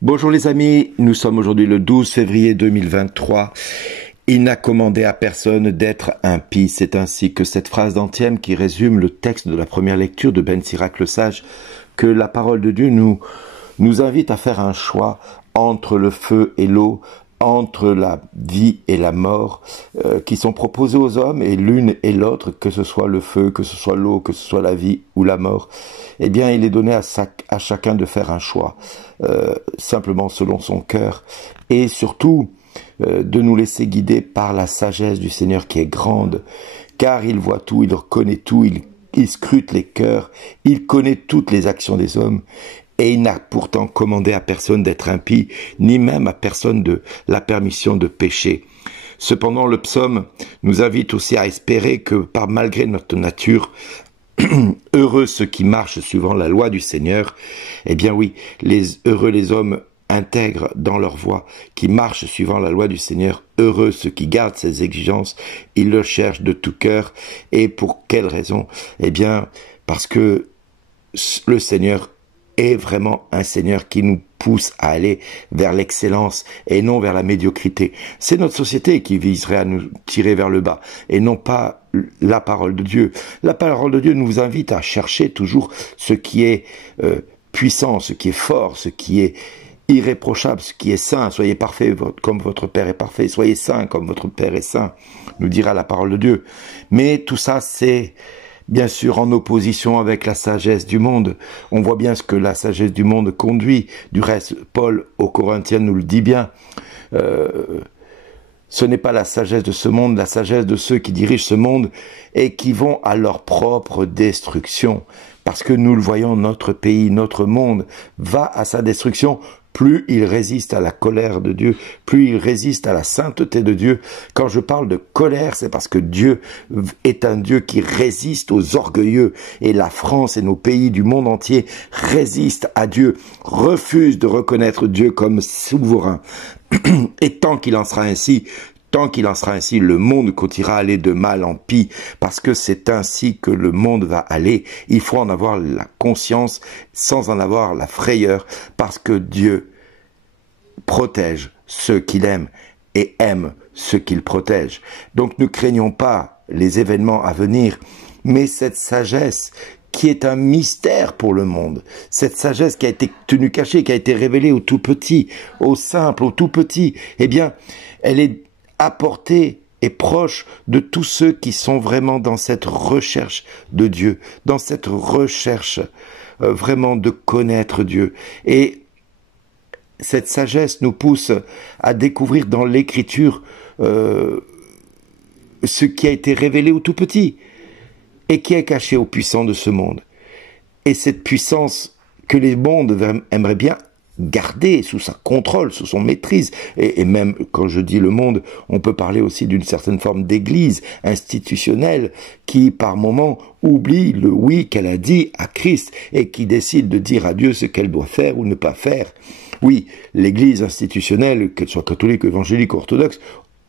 Bonjour les amis, nous sommes aujourd'hui le 12 février 2023. Il n'a commandé à personne d'être impie. C'est ainsi que cette phrase d'Anthième qui résume le texte de la première lecture de Ben Sirac le Sage, que la parole de Dieu nous invite à faire un choix entre le feu et l'eau, entre la vie et la mort, qui sont proposés aux hommes, et l'une et l'autre, que ce soit le feu, que ce soit l'eau, que ce soit la vie ou la mort, eh bien il est donné à chacun de faire un choix, simplement selon son cœur, et surtout de nous laisser guider par la sagesse du Seigneur qui est grande, car il voit tout, il reconnaît tout, il scrute les cœurs, il connaît toutes les actions des hommes, et il n'a pourtant commandé à personne d'être impie, ni même à personne de la permission de pécher. Cependant, le psaume nous invite aussi à espérer que, malgré notre nature, heureux ceux qui marchent suivant la loi du Seigneur, eh bien oui, heureux les hommes intègres dans leur voie, qui marchent suivant la loi du Seigneur, heureux ceux qui gardent ses exigences, ils le cherchent de tout cœur. Et pour quelle raison? Eh bien, parce que le Seigneur est vraiment un Seigneur qui nous pousse à aller vers l'excellence et non vers la médiocrité. C'est notre société qui viserait à nous tirer vers le bas et non pas la parole de Dieu. La parole de Dieu nous invite à chercher toujours ce qui est puissant, ce qui est fort, ce qui est irréprochable, ce qui est saint. Soyez parfaits comme votre Père est parfait. Soyez saints comme votre Père est saint, nous dira la parole de Dieu. Mais tout ça, c'est bien sûr en opposition avec la sagesse du monde. On voit bien ce que la sagesse du monde conduit. Du reste, Paul aux Corinthiens nous le dit bien. Ce n'est pas la sagesse de ce monde, la sagesse de ceux qui dirigent ce monde et qui vont à leur propre destruction. Parce que nous le voyons, notre pays, notre monde va à sa destruction. Plus il résiste à la colère de Dieu, plus il résiste à la sainteté de Dieu. Quand je parle de colère, c'est parce que Dieu est un Dieu qui résiste aux orgueilleux. Et la France et nos pays du monde entier résistent à Dieu, refusent de reconnaître Dieu comme souverain. Et tant qu'il en sera ainsi, le monde continuera à aller de mal en pis, parce que c'est ainsi que le monde va aller. Il faut en avoir la conscience sans en avoir la frayeur, parce que Dieu protège ceux qu'il aime et aime ceux qu'il protège. Donc ne craignons pas les événements à venir, mais cette sagesse qui est un mystère pour le monde, cette sagesse qui a été tenue cachée, qui a été révélée au tout petit, au simple, au tout petit, eh bien, elle est apportée et proche de tous ceux qui sont vraiment dans cette recherche de Dieu, dans cette recherche vraiment de connaître Dieu. Et cette sagesse nous pousse à découvrir dans l'Écriture ce qui a été révélé au tout petit et qui est caché aux puissants de ce monde. Et cette puissance que les mondes aimeraient bien garder sous sa contrôle, sous son maîtrise. Et même, quand je dis le monde, on peut parler aussi d'une certaine forme d'église institutionnelle qui, par moments, oublie le oui qu'elle a dit à Christ et qui décide de dire à Dieu ce qu'elle doit faire ou ne pas faire. Oui, l'église institutionnelle, qu'elle soit catholique, évangélique, orthodoxe,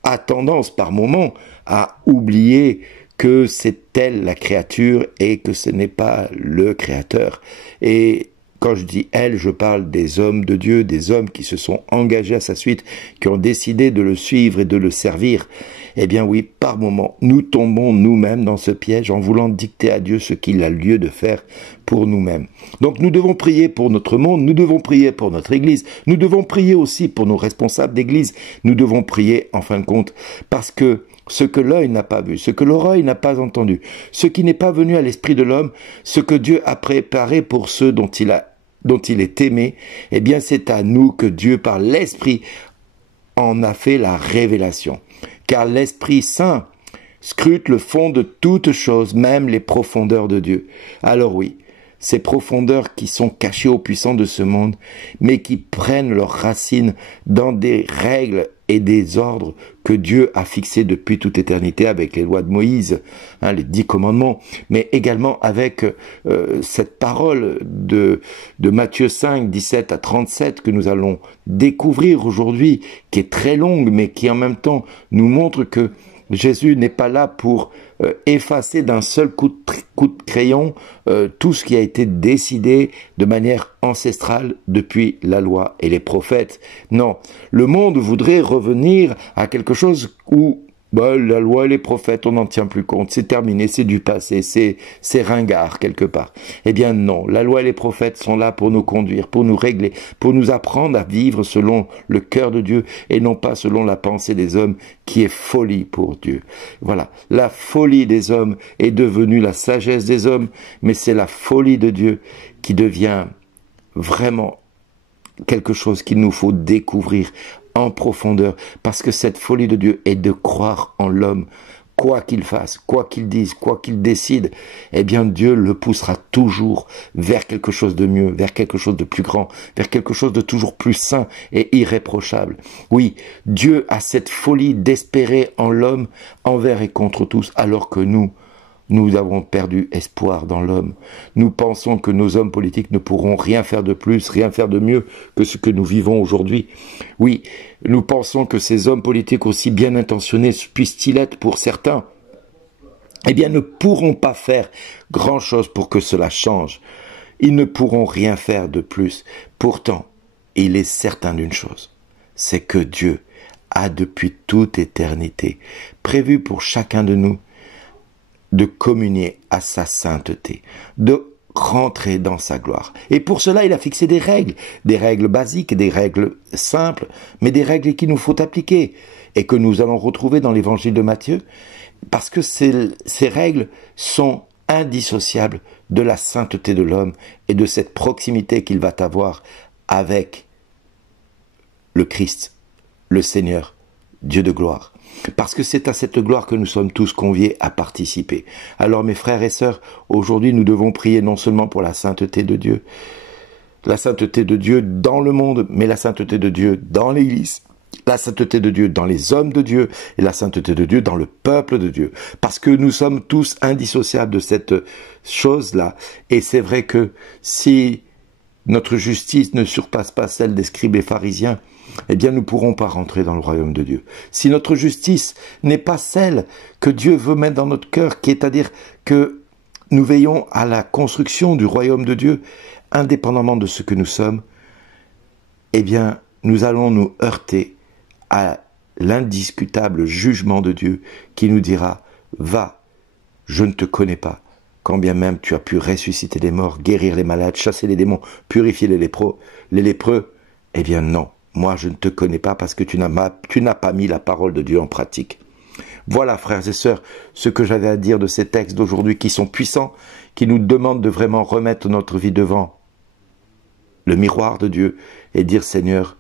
a tendance par moments à oublier que c'est elle la créature et que ce n'est pas le créateur. Et quand je dis elle, je parle des hommes de Dieu, des hommes qui se sont engagés à sa suite, qui ont décidé de le suivre et de le servir. Eh bien oui, par moments, nous tombons nous-mêmes dans ce piège en voulant dicter à Dieu ce qu'il a lieu de faire pour nous-mêmes. Donc nous devons prier pour notre monde, nous devons prier pour notre Église, nous devons prier aussi pour nos responsables d'Église, nous devons prier en fin de compte parce que ce que l'œil n'a pas vu, ce que l'oreille n'a pas entendu, ce qui n'est pas venu à l'esprit de l'homme, ce que Dieu a préparé pour ceux dont il est aimé, eh bien c'est à nous que Dieu, par l'Esprit, en a fait la révélation. Car l'Esprit Saint scrute le fond de toutes choses, même les profondeurs de Dieu. Alors oui, ces profondeurs qui sont cachées aux puissants de ce monde, mais qui prennent leurs racines dans des règles et des ordres que Dieu a fixés depuis toute éternité avec les lois de Moïse, les 10 commandements, mais également avec cette parole de Matthieu 5, 17 à 37 que nous allons découvrir aujourd'hui, qui est très longue, mais qui en même temps nous montre que Jésus n'est pas là pour effacer d'un seul coup de crayon tout ce qui a été décidé de manière ancestrale depuis la loi et les prophètes. Non, le monde voudrait revenir à quelque chose où la loi et les prophètes, on n'en tient plus compte, c'est terminé, c'est du passé, c'est ringard quelque part. Eh bien non, la loi et les prophètes sont là pour nous conduire, pour nous régler, pour nous apprendre à vivre selon le cœur de Dieu et non pas selon la pensée des hommes qui est folie pour Dieu. Voilà, la folie des hommes est devenue la sagesse des hommes, mais c'est la folie de Dieu qui devient vraiment quelque chose qu'il nous faut découvrir en profondeur, parce que cette folie de Dieu est de croire en l'homme. Quoi qu'il fasse, quoi qu'il dise, quoi qu'il décide, eh bien Dieu le poussera toujours vers quelque chose de mieux, vers quelque chose de plus grand, vers quelque chose de toujours plus saint et irréprochable. Oui, Dieu a cette folie d'espérer en l'homme envers et contre tous, alors que nous avons perdu espoir dans l'homme. Nous pensons que nos hommes politiques ne pourront rien faire de plus, rien faire de mieux que ce que nous vivons aujourd'hui. Oui, nous pensons que ces hommes politiques, aussi bien intentionnés puissent-ils être pour certains, eh bien ne pourront pas faire grand-chose pour que cela change. Ils ne pourront rien faire de plus. Pourtant, il est certain d'une chose, c'est que Dieu a depuis toute éternité prévu pour chacun de nous de communier à sa sainteté, de rentrer dans sa gloire. Et pour cela, il a fixé des règles basiques, des règles simples, mais des règles qu'il nous faut appliquer et que nous allons retrouver dans l'évangile de Matthieu, parce que ces règles sont indissociables de la sainteté de l'homme et de cette proximité qu'il va avoir avec le Christ, le Seigneur, Dieu de gloire. Parce que c'est à cette gloire que nous sommes tous conviés à participer. Alors mes frères et sœurs, aujourd'hui nous devons prier non seulement pour la sainteté de Dieu dans le monde, mais la sainteté de Dieu dans l'Église, la sainteté de Dieu dans les hommes de Dieu et la sainteté de Dieu dans le peuple de Dieu. Parce que nous sommes tous indissociables de cette chose-là. Et c'est vrai que si notre justice ne surpasse pas celle des scribes et pharisiens, eh bien nous ne pourrons pas rentrer dans le royaume de Dieu. Si notre justice n'est pas celle que Dieu veut mettre dans notre cœur, c'est-à-dire que nous veillons à la construction du royaume de Dieu, indépendamment de ce que nous sommes, eh bien nous allons nous heurter à l'indiscutable jugement de Dieu qui nous dira « Va, je ne te connais pas ». Quand bien même tu as pu ressusciter les morts, guérir les malades, chasser les démons, purifier les lépreux, eh bien non, moi je ne te connais pas parce que tu n'as pas mis la parole de Dieu en pratique. Voilà, frères et sœurs, ce que j'avais à dire de ces textes d'aujourd'hui qui sont puissants, qui nous demandent de vraiment remettre notre vie devant le miroir de Dieu et dire « Seigneur,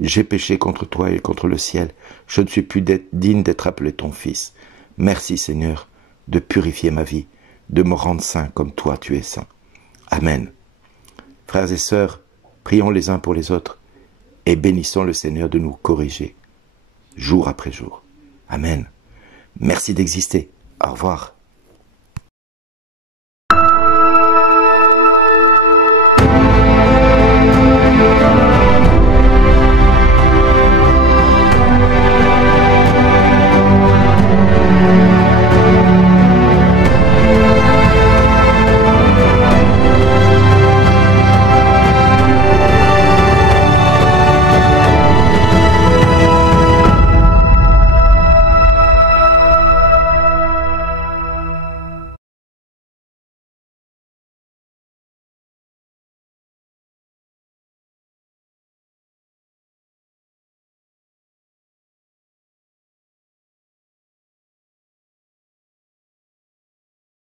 j'ai péché contre toi et contre le ciel, je ne suis plus digne d'être appelé ton fils. Merci Seigneur de purifier ma vie, de me rendre saint comme toi tu es saint. Amen. Frères et sœurs, prions les uns pour les autres et bénissons le Seigneur de nous corriger, jour après jour. Amen. Merci d'exister. Au revoir.